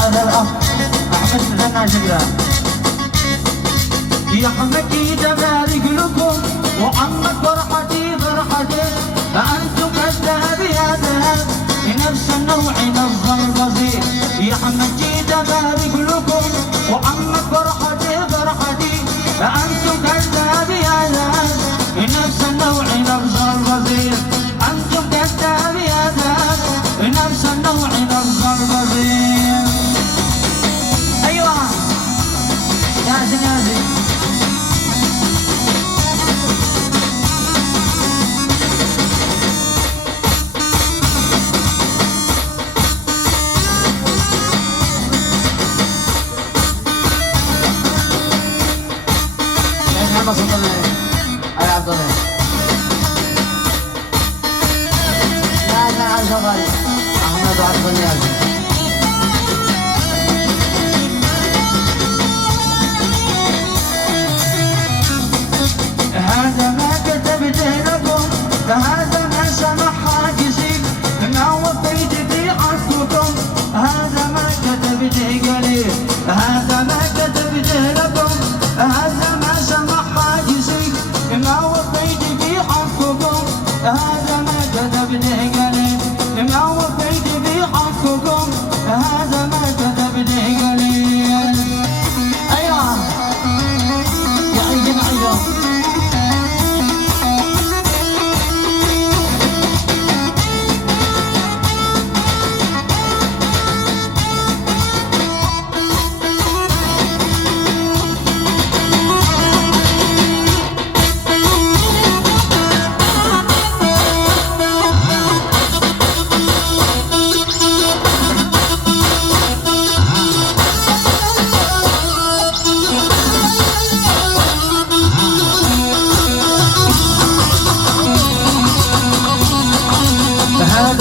هذا الأخ أحمد مهنا جبران يا حمدي جمالي قلوبكم وعمك فرحتي فرحتي فأنتم كالذهب يا ذهب بنفس النوع نفس البصير يا حمدي جمالي قلوبكم وعمك فرحتي فرحتي فأنتم كالذهب يا ذهب بنفس النوع نفس البصير أنتم كالذهب يا ذهب بنفس النوع نفس البصير هذا ما كتبته لكم فهذا ما سمح حاجزي ما وفيت في حقكم هذا ما كتبته قليل هذا ما كتبته لكم هذا ما سمح حاجزي ما وفيت في حقكم هذا ما كتبته قليل ما وفيت في حقكم هذا ما كتبته قليل ايوه يا عيد العيد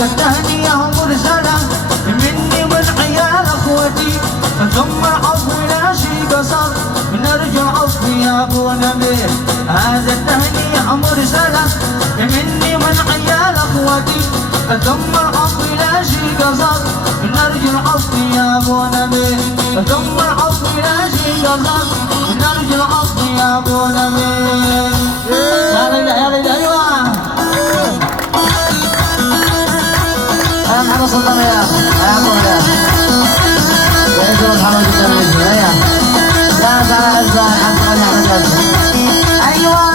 التهنئة مرسلة مني والعيال اخوتي ثم عفو لا شي قصر نرجع عفو يا ابو نبيل هذا التهنئة مرسلة مني والعيال اخوتي ثم عفو لا شي قصر نرجع عفو يا ابو نبيل ثم عفو لا شي قصر نرجع عفو يا ابو نبيل يا ليلى يا ليلى ايوه محمد صلى يا مولا يا يجوز محمد التلميذ يا تعالى أجزاء الحمد لله على أيوة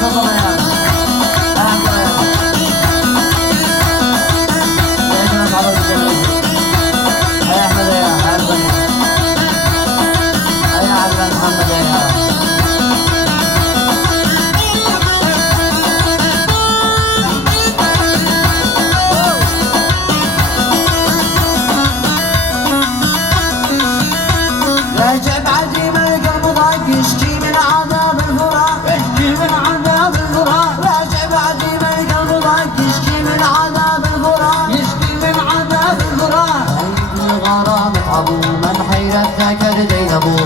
Come on. أنا حيرتك زينبو